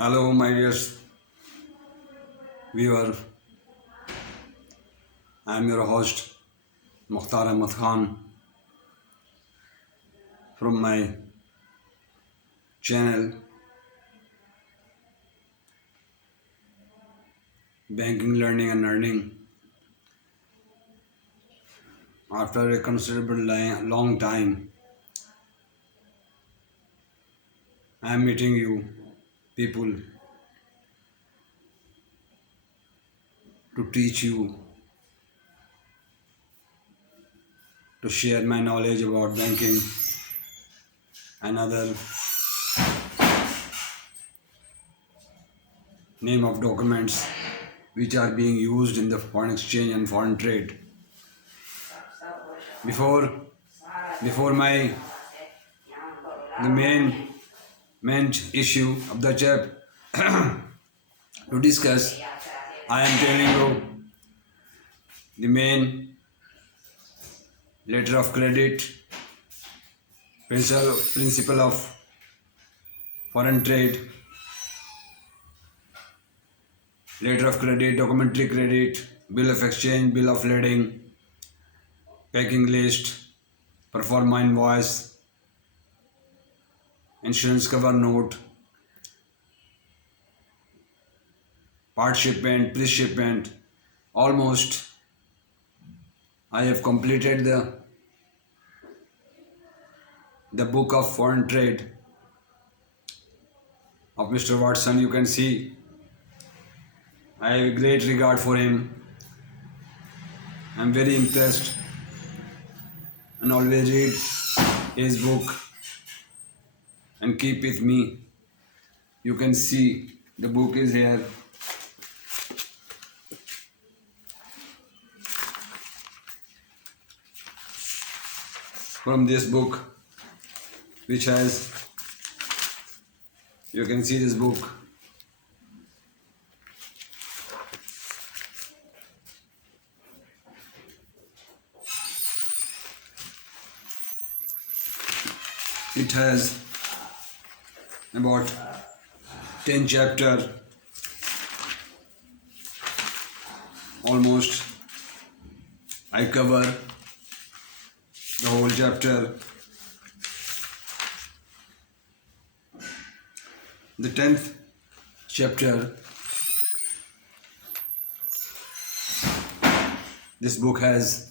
Hello, my dear viewer. I am your host, Mukhtar Ahmed Khan, from my channel Banking, Learning and Earning. After a considerable long time, I am meeting you people to teach you, to share my knowledge about banking and other name of documents which are being used in the foreign exchange and foreign trade. Before my the main issue of the chap to discuss, I am telling you the main letter of credit, principle of foreign trade, letter of credit, documentary credit, bill of exchange, bill of lading, packing list, performa invoice, insurance cover note, part shipment, pre-shipment. Almost I have completed the book of foreign trade of Mr. Watson. You can see I have a great regard for him. I am very impressed and always read his book and keep with me. You can see the book is here. From this book, which has, you can see this book. It has about 10 chapters, almost. I cover the whole chapter. The 10th chapter, this book has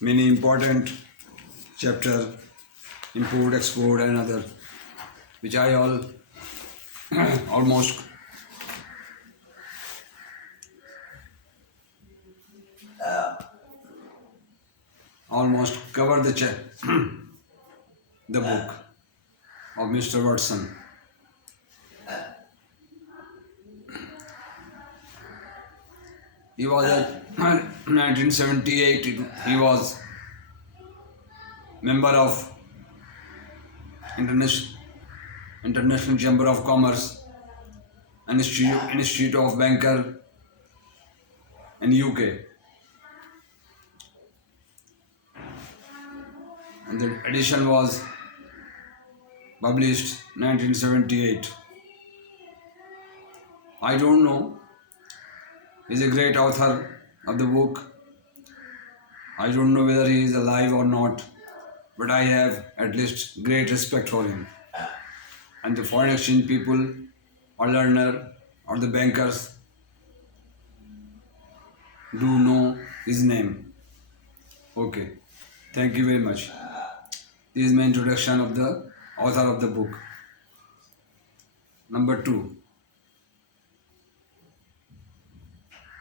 many important chapter, import, export and other, which I almost cover the book of Mr. Watson. He was at 1978. He was member of International Chamber of Commerce and Institute of Banker in UK. And the edition was published 1978. I don't know. He's a great author of the book. I don't know whether he is alive or not, but I have at least great respect for him. And the foreign exchange people or learner or the bankers do know his name. Okay, thank you very much. This is my introduction of the author of the book. Number 2,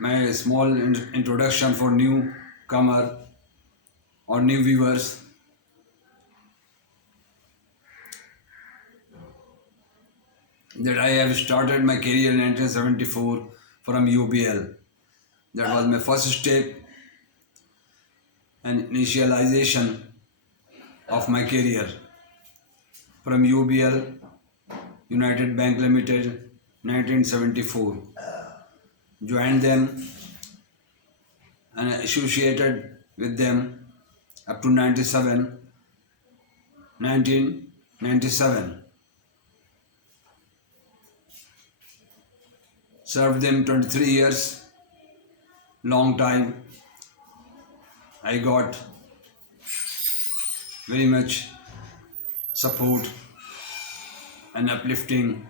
my small introduction for newcomer or new viewers. That I have started my career in 1974 from UBL. That was my first step and initialization of my career. From UBL, United Bank Limited, 1974. Joined them and associated with them up to 1997. served them 23 years, long time. I got very much support and uplifting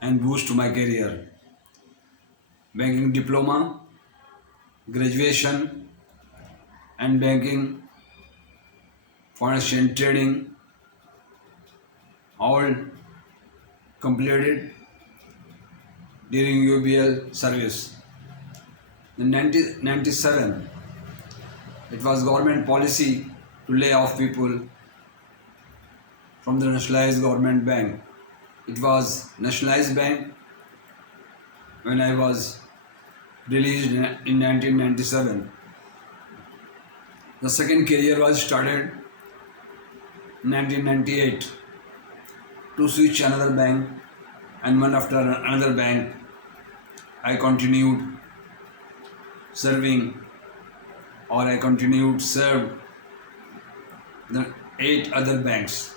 and boost to my career. Banking diploma, graduation, and banking, foreign exchange trading, all completed during UBL service. In 1997, it was government policy to lay off people from the nationalized government bank. It was nationalized bank when I was released in 1997. The second career was started in 1998 to switch another bank, and one after another bank I continued serving, or I continued served the 8 other banks.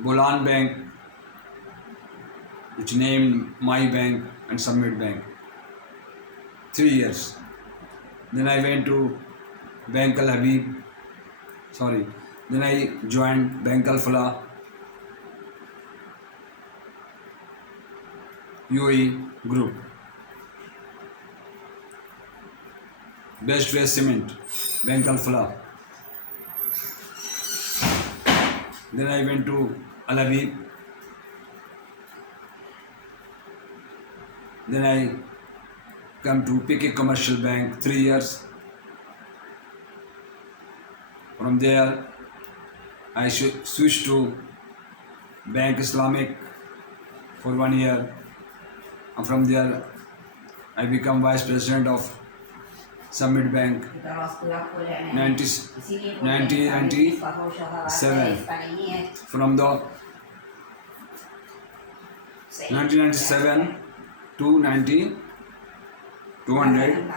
Bolan Bank, which named My Bank and Summit Bank, 3 years. Then I went to Bank Al Habib, then I joined Bank Al Falah, UAE Group. Best Way Cement, Bank Al Falah. Then I went to Al Habib. Then I come to PK Commercial Bank, 3 years. From there, I switched to Bank Islamic for 1 year. And from there, I become Vice President of Summit Bank 1997. From the 1997 to 208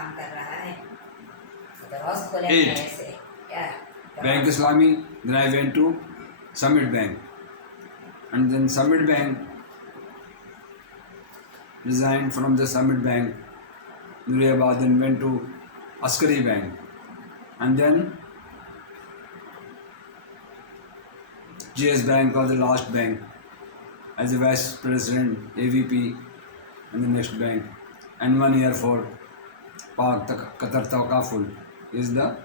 Bank Islami. Then I went to Summit Bank, and then Summit Bank resigned from the Summit Bank, Nuriabad, then went to Askari Bank, and then GS Bank was the last bank as a Vice President, AVP, and the next bank, and 1 year for Qatar Tawqaful is the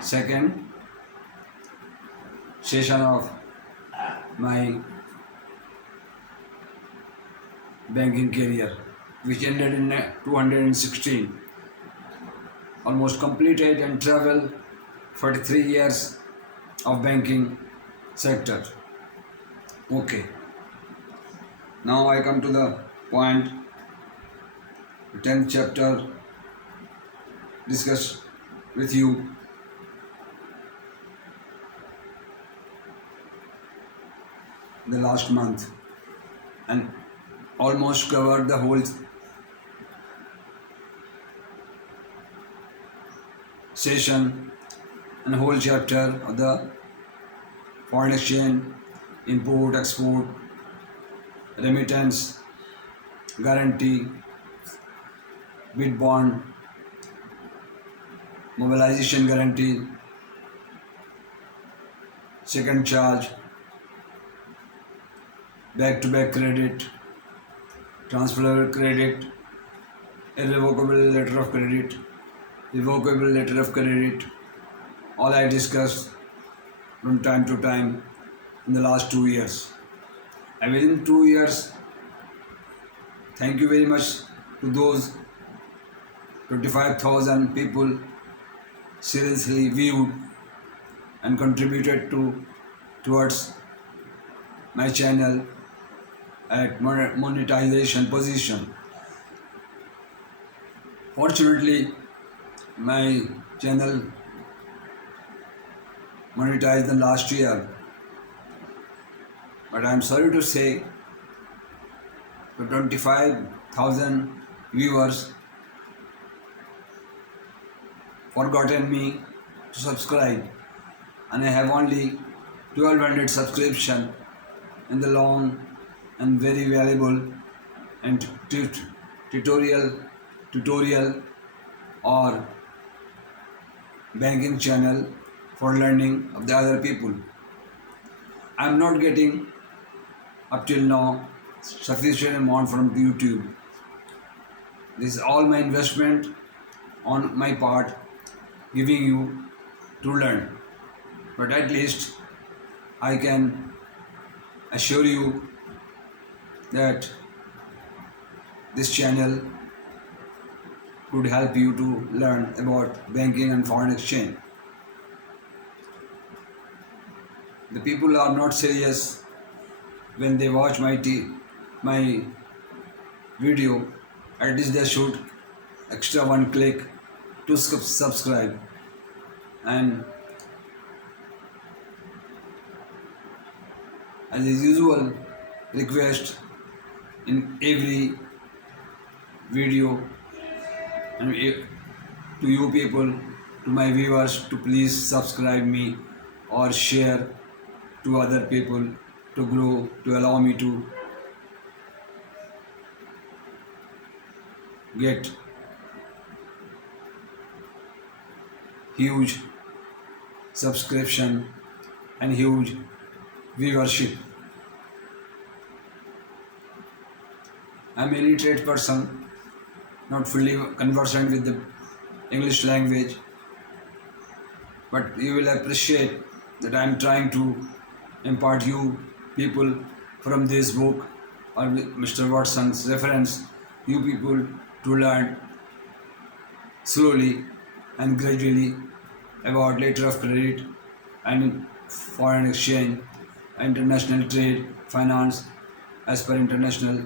second session of my banking career, which ended in 2016. Almost completed and traveled 43 years of banking sector. Okay. Now I come to the point, 10th chapter, discuss with you the last month, and almost covered the whole session and whole chapter of the foreign exchange, import, export, remittance, guarantee, bid bond, mobilization guarantee, second charge, back-to-back credit, transfer credit, irrevocable letter of credit, revocable letter of credit. All I discussed from time to time in the last 2 years. And within 2 years, thank you very much to those 25,000 people seriously viewed and contributed towards my channel at monetization position. Fortunately, my channel monetized in last year, but I am sorry to say the 25,000 viewers forgotten me to subscribe, and I have only 1200 subscription in the long and very valuable and tutorial or banking channel for learning of the other people. I am not getting up till now sufficient amount from YouTube. This is all my investment on my part, giving you to learn. But at least I can assure you that this channel could help you to learn about banking and foreign exchange. The people are not serious when they watch my video. At least they should extra one click to subscribe. And as usual, request in every video and to you people, to my viewers, to please subscribe me or share to other people to grow, to allow me to get huge subscription and huge viewership. I'm an illiterate person, not fully conversant with the English language, but you will appreciate that I'm trying to impart you people from this book or Mr. Watson's reference, you people to learn slowly and gradually about letter of credit and foreign exchange, international trade, finance as per international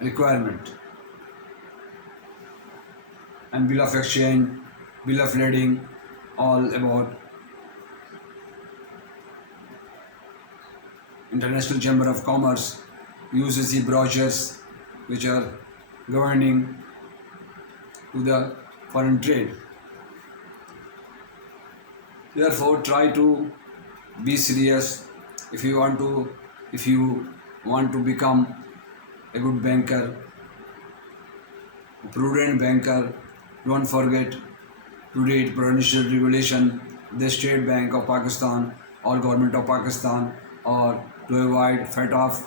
requirement, and bill of exchange, bill of lading, all about International Chamber of Commerce, UCC brochures which are governing to the foreign trade. Therefore, try to be serious if you want to become a good banker, a prudent banker. Don't forget to read prudential regulation, the State Bank of Pakistan or Government of Pakistan, or to avoid FATF,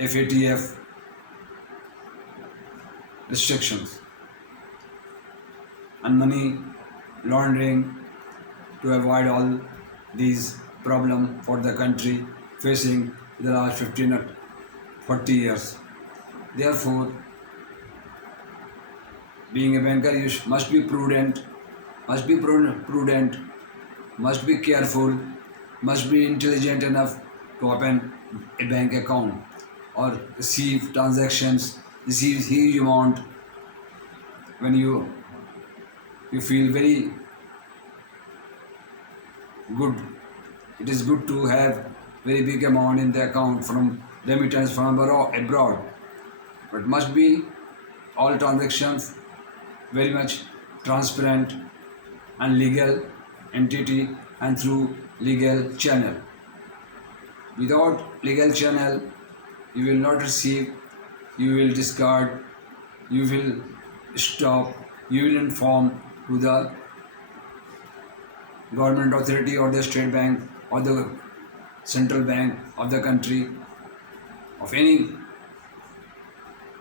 FATF restrictions and money laundering, to avoid all these problems for the country facing the last 15 or 40 years. Therefore, being a banker, you must be prudent, must be careful, must be intelligent enough to open a bank account or receive transactions, receive huge amount when you feel very good. It is good to have very big amount in the account from remittance from abroad, but must be all transactions very much transparent and legal entity and through legal channel. Without legal channel, you will not receive, you will discard, you will stop, you will inform to the government authority or the state bank or the central bank of the country, of any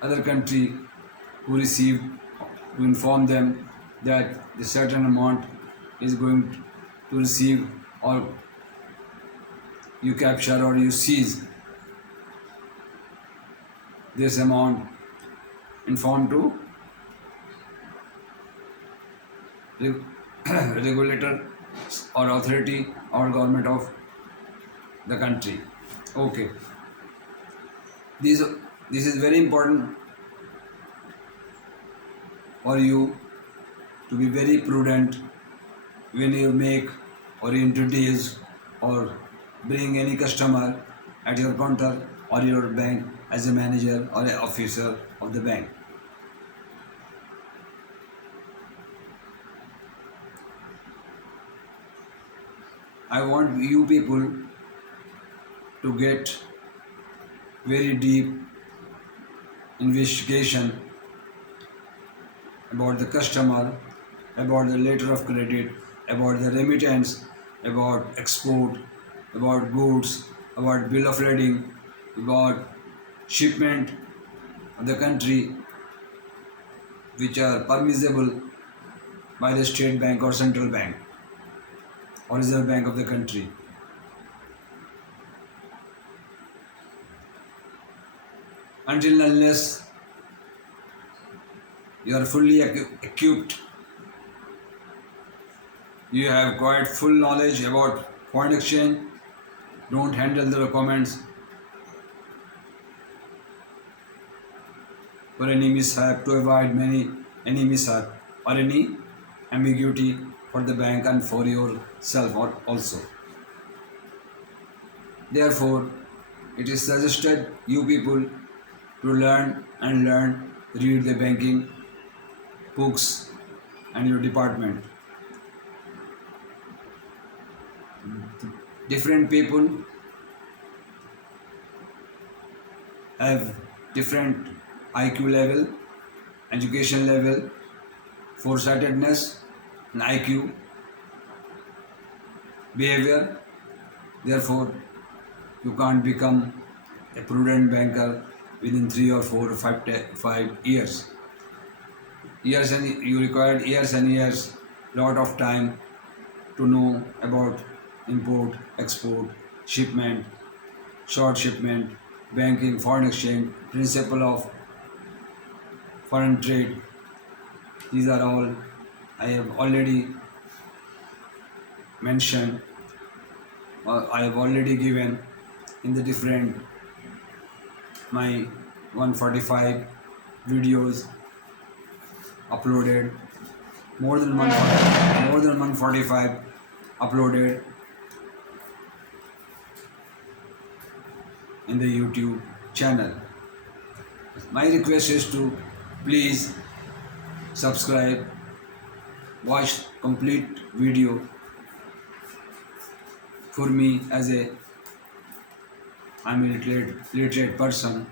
other country who received, to inform them that the certain amount is going to receive, or you capture or you seize this amount, inform to regulator or authority or government of the country. Okay, this is very important for you to be very prudent when you make or introduce or bring any customer at your counter or your bank as a manager or an officer of the bank. I want you people to get very deep investigation about the customer, about the letter of credit, about the remittance, about export, about goods, about bill of lading, about shipment of the country which are permissible by the state bank or central bank or reserve bank of the country. Until and unless you are fully equipped, you have quite full knowledge about foreign exchange, don't handle the documents for any mishap, to avoid any mishap or any ambiguity for the bank and for yourself also. Therefore, it is suggested you people to learn, read the banking books and your department. Different people have different IQ level, education level, foresightedness, and IQ, behavior. Therefore, you can't become a prudent banker within 3 or 4 or 5 years. You required years and years, lot of time to know about import, export, shipment, short shipment, banking, foreign exchange, principle of foreign trade. These are all I have already mentioned, or I have already given in the different my 145 videos uploaded, more than 145 uploaded in the YouTube channel. My request is to please subscribe, watch complete video for me, as I'm a literate person.